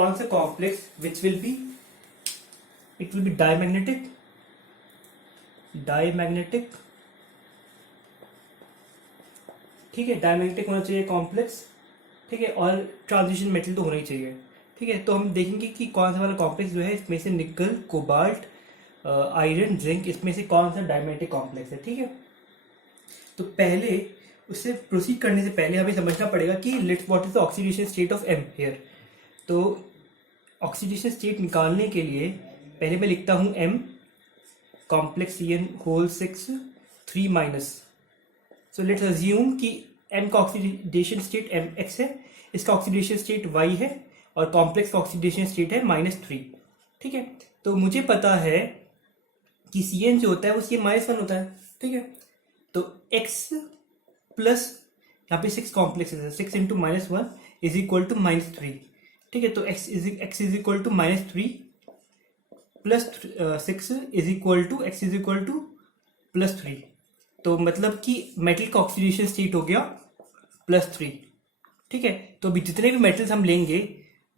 कौन सा complex which will be, it will be diamagnetic, ठीक है, डायमैग्नेटिक होना चाहिए कॉम्प्लेक्स, ठीक है, और ट्रांजिशन मेटल तो होना ही चाहिए, ठीक है। तो हम देखेंगे कि कौन सा वाला कॉम्प्लेक्स जो है इसमें से निकल, कोबाल्ट, आयरन, जिंक, इसमें से कौन सा डायमैग्नेटिक कॉम्प्लेक्स है, ठीक है। तो पहले उससे प्रोसीड करने से पहले हमें समझना पड़ेगा कि let's what is the oxidation state of M here. तो ऑक्सीडेशन स्टेट निकालने के लिए पहले मैं लिखता हूँ M complex C N whole 6 3 minus. So let's assume कि एम का ऑक्सीडेशन स्टेट एम एक्स है, इसका ऑक्सीडेशन स्टेट वाई है, और कॉम्प्लेक्स का ऑक्सीडेशन स्टेट है -3, ठीक है। तो मुझे पता है कि सी एन जो होता है वो सी एन -1 होता है, ठीक है। तो एक्स प्लस यहाँ पे 6 कॉम्प्लेक्स है, 6 इंटू -1 इज इक्वल टू -3, ठीक है। तो X is equal to -3 plus 6 is equal to X is equal to +3। तो मतलब कि मेटल का ऑक्सीडेशन स्टेट हो गया +3, ठीक है। तो अभी जितने भी मेटल्स हम लेंगे,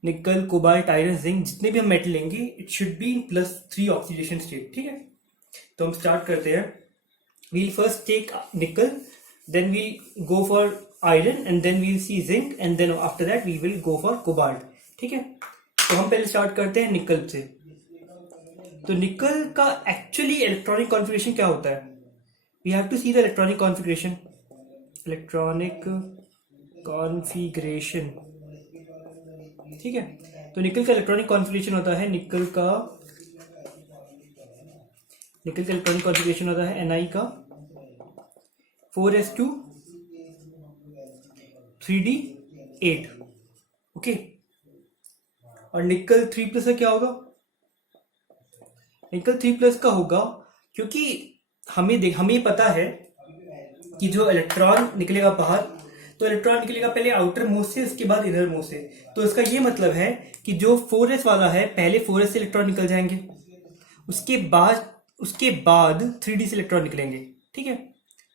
निकल, कोबाल्ट, आयरन, जिंक, जितने भी हम मेटल लेंगे it should be in +3 oxidation state, ठीक है। तो हम स्टार्ट करते हैं। We'll first take nickel, then we go for iron, and then we'll see zinc, and then after that we will go for cobalt, ठीक है। तो हम पहले स्टार्ट करते हैं निकल से। तो निकल का एक्चुअली इलेक्ट्रॉनिक कॉन्फ़िगरेशन क्या होता है? We have to see the electronic configuration. ठीक है। तो निकल का इलेक्ट्रॉनिक कॉन्फ़िगरेशन होता है, निकल का इलेक्ट्रॉनिक कॉन्फ़िगरेशन होता है Ni का 4s2 3d8, ओके। और निकल 3+ का क्या होगा? निकल 3+ का होगा, क्योंकि हमें पता है कि जो इलेक्ट्रॉन निकलेगा बाहर, तो इलेक्ट्रॉन निकलेगा पहले आउटर मोस्ट से, उसके बाद इनर मोस्ट से। तो इसका ये मतलब है कि जो 4s वाला है, पहले 4s से इलेक्ट्रॉन निकल जाएंगे, उसके बाद 3d से इलेक्ट्रॉन निकलेंगे, ठीक है।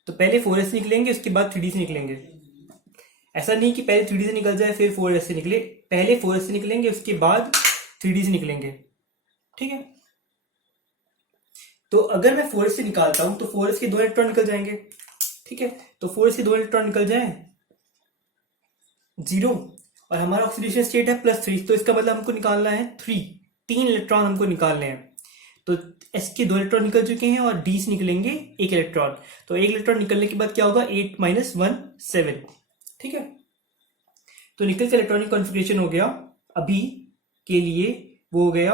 तो पहले 4s से निकलेंगे, उसके बाद 3d से निकलेंगे। ऐसा नहीं कि पहले 3d से निकल जाए फिर 4s से निकले, पहले 4s से निकलेंगे, उसके बाद 3d से निकलेंगे, ठीक है। तो अगर मैं 4s से निकालता हूं तो 4s के 2 इलेक्ट्रॉन निकल जाएंगे, ठीक है। तो 4s के 2 इलेक्ट्रॉन निकल जाए 0, और हमारा ऑक्सीडेशन स्टेट है +3, तो इसका मतलब हमको निकालना है 3 इलेक्ट्रॉन हमको निकालने हैं। तो एस के 2 इलेक्ट्रॉन निकल चुके हैं और डी से निकलेंगे 1 इलेक्ट्रॉन। तो 1 इलेक्ट्रॉन निकलने के बाद क्या होगा? 8 - 1 7, ठीक है। तो निकल का इलेक्ट्रॉनिक कॉन्फ़िगरेशन हो गया अभी के लिए, वो हो गया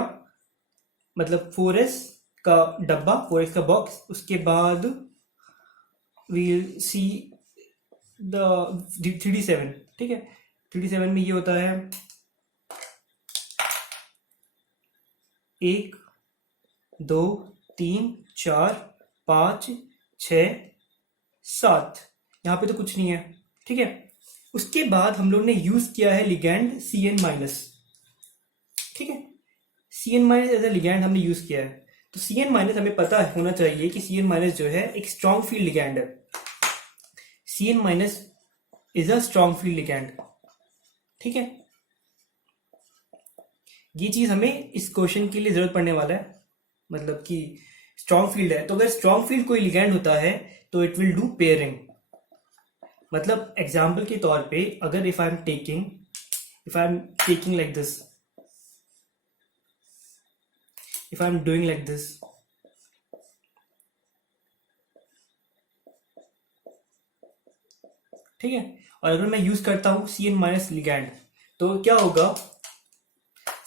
मतलब 4s का डब्बा, 4s का बॉक्स। उसके बाद वील सी द 3d7, ठीक है। 3d7 में ये होता है 1 2 3 4 5 6 7, यहाँ पे तो कुछ नहीं है, ठीक है। उसके बाद हम लोग ने यूज किया है लिगैंड Cn-, ठीक है। Cn- एज ए लिगैंड हमने यूज किया है। तो Cn- हमें पता होना चाहिए कि Cn- जो है एक स्ट्रॉन्ग फील्ड लिगैंड है। Cn- is a strong field ligand, ठीक है। ये चीज हमें इस क्वेश्चन के लिए जरूरत पड़ने वाला है, मतलब कि स्ट्रॉन्ग फील्ड है, तो अगर स्ट्रॉन्ग फील्ड कोई लिगैंड होता है तो इट विल डू पेयरिंग। मतलब एग्जाम्पल के तौर पे अगर if I am taking like this, if I'm doing like this, ठीक है, और अगर मैं यूज करता हूं Cn- लिगैंड, तो क्या होगा?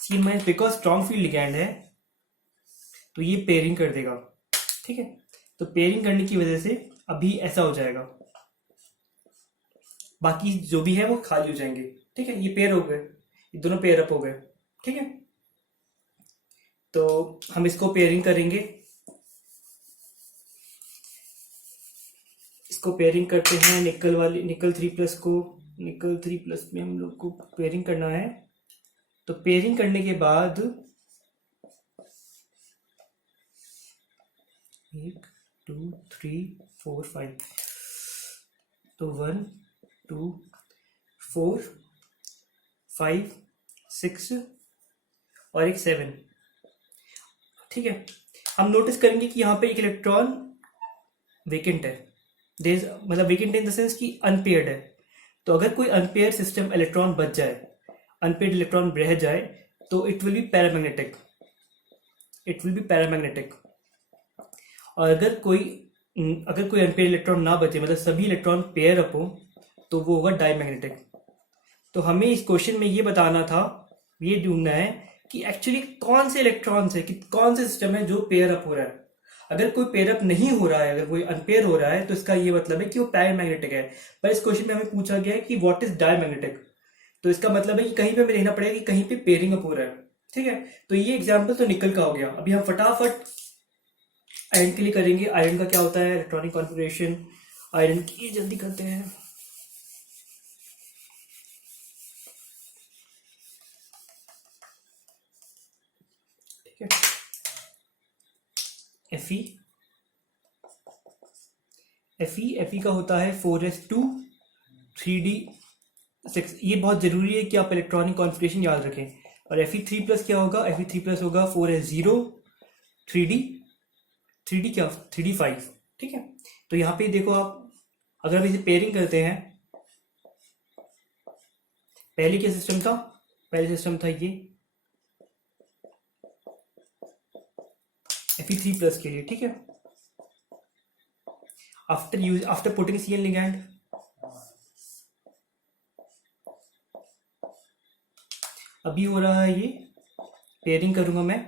Cn- because strong field ligand है तो ये पेयरिंग कर देगा, ठीक है। तो पेयरिंग करने की वजह से अभी ऐसा हो जाएगा, बाकी जो भी है वो खाली हो जाएंगे, ठीक है। ये पेयर हो गए, ये दोनों पेयर अप हो गए, ठीक है। तो हम इसको पेयरिंग करेंगे, इसको पेयरिंग करते हैं निकल 3+ को, निकल 3+ में हम लोग को पेयरिंग करना है। तो पेयरिंग करने के बाद 1 2 3 4 5, तो 1 2 4 5 6 और एक 7। ठीक है, हम नोटिस करेंगे कि यहाँ पे एक इलेक्ट्रॉन वेकेंट है। मतलब वेकेंट इन द सेंस कि अनपेयर्ड है। तो अगर कोई अनपेयर सिस्टम इलेक्ट्रॉन बच जाए, अनपेयर्ड इलेक्ट्रॉन रह जाए, तो it will be paramagnetic. It will be paramagnetic. और अगर कोई अनपेयर इलेक्ट्रॉन ना बचे, मतलब सभी इलेक्ट्रॉन पेयर अप हो, तो वो होगा डायमैग्नेटिक। तो हमें इस क्वेश्चन में ये बताना था, ये ढूंढना है कि एक्चुअली कौन से इलेक्ट्रॉन्स है, कि कौन से सिस्टम है जो पेयर अप हो रहा है। अगर कोई पेयर अप नहीं हो रहा है, अगर कोई अनपेयर हो रहा है, तो इसका ये मतलब है कि वो पैरामैग्नेटिक है। पर इस क्वेश्चन में हमें पूछा गया है कि व्हाट इज डायमैग्नेटिक। तो इसका मतलब है कि कहीं पे हमें देखना पड़ेगा कि कहीं पे पेयरिंग अप हो रहा है। ठीक है, तो ये एग्जाम्पल तो निकल का हो गया। अभी हम फटाफट आयरन के लिए करेंगे। आयरन का क्या होता है, इलेक्ट्रॉनिक कॉन्फ़िगरेशन आयरन की जल्दी करते हैं। ठीक है, Fe का होता है 4s2 3d6। ये बहुत जरूरी है कि आप इलेक्ट्रॉनिक कॉन्फ़िगरेशन याद रखें। और Fe3 प्लस क्या होगा, Fe3 प्लस होगा 4s0 3d क्या 3d5। ठीक है, तो यहाँ पे देखो आप, अगर हम इसे पेयरिंग करते हैं, पहले क्या सिस्टम था, पहले सिस्टम था ये Fe3 प्लस के लिए। ठीक है, आफ्टर पुटिंग Cn लिगैंड, अभी हो रहा है ये, पेयरिंग करूंगा मैं।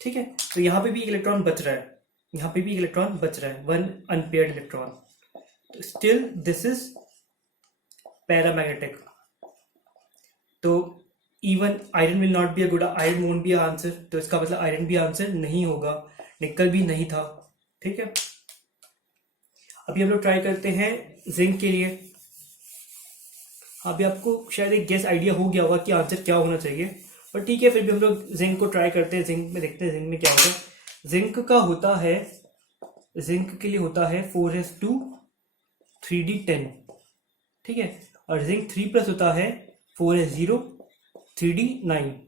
ठीक है, तो यहाँ पे भी एक इलेक्ट्रॉन बच रहा है, यहाँ पे भी एक इलेक्ट्रॉन बच रहा है, वन अनपेयर्ड इलेक्ट्रॉन। तो स्टिल दिस इज पैरामैग्नेटिक। तो even iron will not be a good, iron won't be answer. तो इसका मतलब आयरन भी आंसर नहीं होगा, निकल भी नहीं था। ठीक है, अभी हम लोग ट्राई करते हैं जिंक के लिए। अभी आपको शायद एक गेस आइडिया हो गया होगा कि आंसर क्या होना चाहिए, पर ठीक है, फिर भी हम लोग जिंक को ट्राई करते हैं। जिंक में देखते हैं जिंक में क्या होता है। जिंक का होता है, जिंक के लिए होता है 4s2 3d10। ठीक है, और जिंक 3 प्लस होता है 4s0 3d9।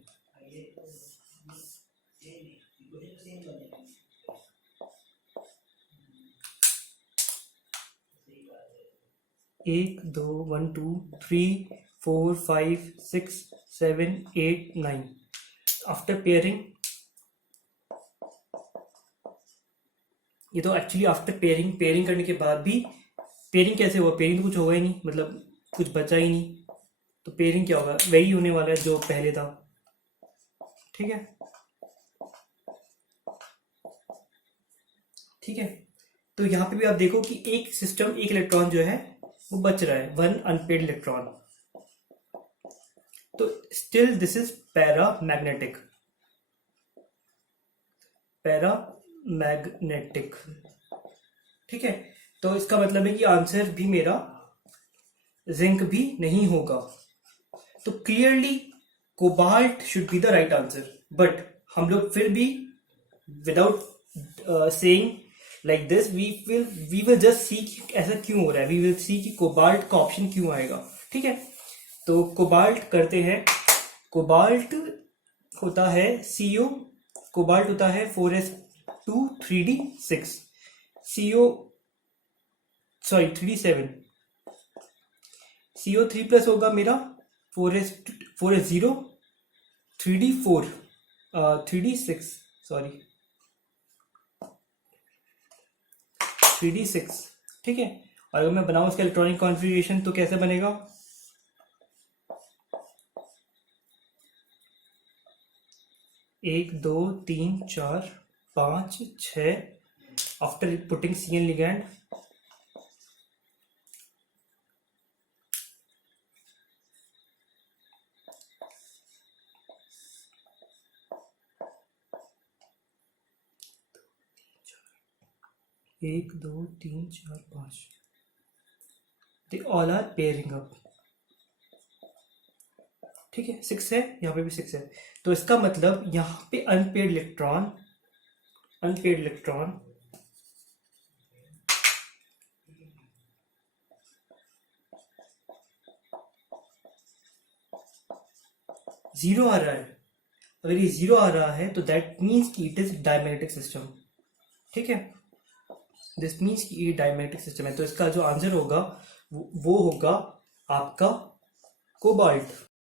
एक दो 1 2 3 4 5 6 7 8 9। आफ्टर पेयरिंग, ये तो एक्चुअली आफ्टर पेयरिंग, पेयरिंग करने के बाद भी, पेयरिंग कैसे हुआ, पेयरिंग तो कुछ होगा ही नहीं, मतलब कुछ बचा ही नहीं। तो पेयरिंग क्या होगा, वही होने वाला है जो पहले था। ठीक है, ठीक है, तो यहाँ पे भी आप देखो कि एक सिस्टम, एक इलेक्ट्रॉन जो है वो बच रहा है, वन अनपेड इलेक्ट्रॉन। तो still this is paramagnetic, paramagnetic. ठीक है, तो इसका मतलब है कि आंसर भी मेरा जिंक भी नहीं होगा। तो clearly cobalt should be the right answer, but हम लोग फिर भी without saying like this we will just see ऐसा क्यों हो रहा है, वी विल सी कि कोबाल्ट का ऑप्शन क्यों आएगा। ठीक है, तो कोबाल्ट करते हैं। कोबाल्ट होता है CO, कोबाल्ट होता है 4s2 3d6, CO sorry 3d7, CO3 plus होगा मेरा 4s0 3d4 3d6 sorry 3d6। ठीक है, और अगर मैं बनाऊं इसका इलेक्ट्रॉनिक कॉन्फ़िगरेशन तो कैसे बनेगा, एक दो तीन चार पाँच छ, आफ्टर पुटिंग Cn लिगैंड, एक दो तीन चार पाँच, they all are pairing up. ठीक है, 6 है, यहाँ पे भी 6 है। तो इसका मतलब यहाँ पे unpaired electron, unpaired electron zero आ रहा है। अगर ये 0 आ रहा है तो दैट मीन्स कि इट इज डायमैग्नेटिक सिस्टम। ठीक है, दिस मीन्स कि ये डायमैग्नेटिक सिस्टम है। तो इसका जो आंसर होगा वो होगा आपका कोबाल्ट।